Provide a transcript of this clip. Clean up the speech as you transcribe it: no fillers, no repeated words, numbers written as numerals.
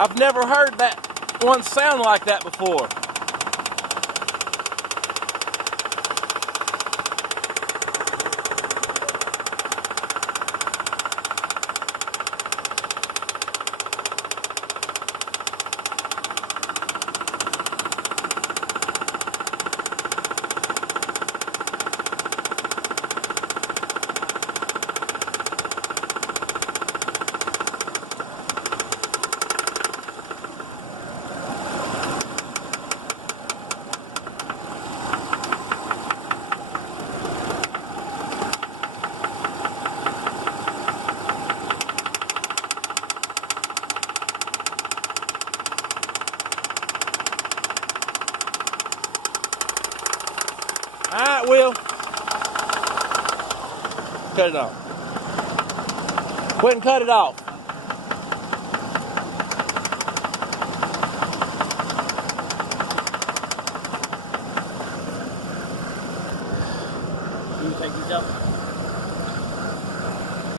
I've never heard that one sound like that before. All right, Will. Cut it off. Go ahead and cut it off. You take these up.